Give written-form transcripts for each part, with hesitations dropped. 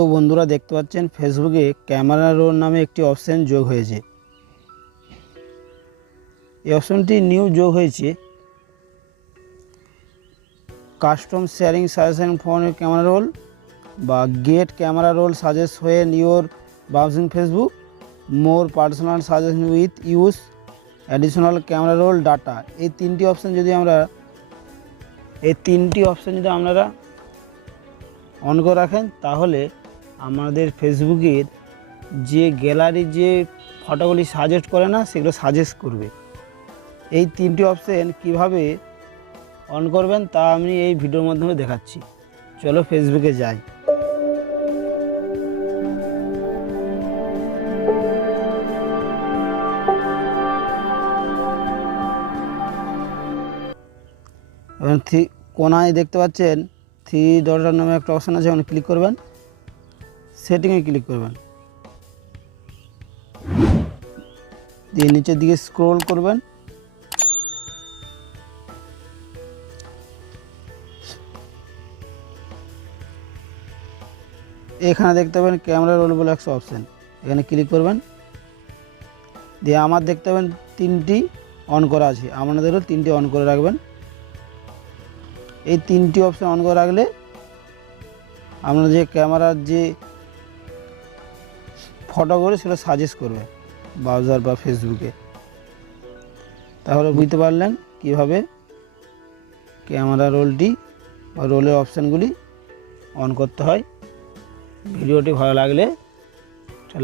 তো বন্ধুরা দেখতে পাচ্ছেন ফেসবুকে ক্যামেরা রোল নামে একটি অপশন যোগ হয়েছে। এই অপশনটি নিউ যোগ হয়েছে। Custom sharing suggestion for camera roll বা get camera roll suggest when your browsing Facebook, more personal suggestion with use additional camera roll data. এই তিনটি অপশন যদি আপনারা অন করে রাখেন তাহলে আমাদের ফেসবুকের যে গ্যালারি যে ফটোগুলি সাজেস্ট করে না সেগুলো সাজেস্ট করবে। এই তিনটি অপশন কিভাবে অন করবেন তা আমি এই ভিডিওর মাধ্যমে দেখাচ্ছি। চলো ফেসবুকে যাই। এবং কোনায় দেখতে পাচ্ছেন থ্রি ডট নামে একটা অপশান আছে, ওখানে ক্লিক করবেন, সেটিংয়ে ক্লিক করবেন, দিয়ে নিচের দিকে স্ক্রল করবেন, এখানে দেখতে পাবেন ক্যামেরা রোল বলে একটা অপশান, এখানে ক্লিক করবেন, দিয়ে আমার দেখতে পাবেন তিনটি অন করা আছে, আপনাদেরও তিনটি অন করে রাখবেন। এই তিনটি অপশান অন করে রাখলে আপনার যে ক্যামেরার যে ফটোগুলো সেগুলো সাজেস্ট করবে ব্রাউজার বা ফেসবুকে। তাহলে বুঝতে পারলেন কিভাবে ক্যামেরা রোলটি বা রোলের অপশানগুলি অন করতে হয়। ভিডিওটি ভালো লাগলে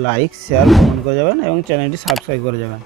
লাইক, শেয়ার, কমেন্ট করে যাবেন এবং চ্যানেলটি সাবস্ক্রাইব করে যাবেন।